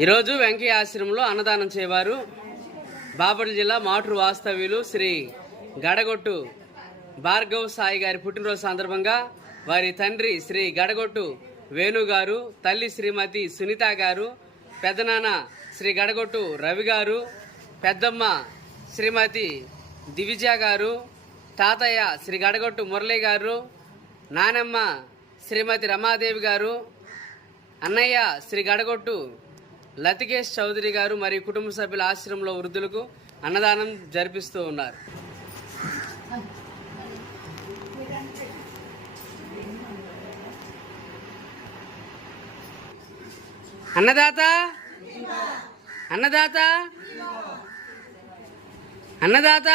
ఈరోజు వెంకయ్య ఆశ్రమంలో అన్నదానం చేయవారు బాపట్ల జిల్లా మాటూరు వాస్తవ్యులు శ్రీ గడగొట్టు భార్గవ్ సాయి గారి పుట్టినరోజు సందర్భంగా వారి తండ్రి శ్రీ గడగొట్టు వేణు గారు, తల్లి శ్రీమతి సునీత గారు, పెద్దనాన్న శ్రీ గడగొట్టు రవి గారు, పెద్దమ్మ శ్రీమతి దివిజ గారు, తాతయ్య శ్రీ గడగొట్టు మురళి గారు, నానమ్మ శ్రీమతి రమాదేవి గారు, అన్నయ్య శ్రీ గడగొట్టు లతికేష్ చౌదరి గారు మరియు కుటుంబ సభ్యుల ఆశ్రమంలో వృద్ధులకు అన్నదానం జరిపిస్తూ ఉన్నారు. అన్నదాత అన్నదాత అన్నదాత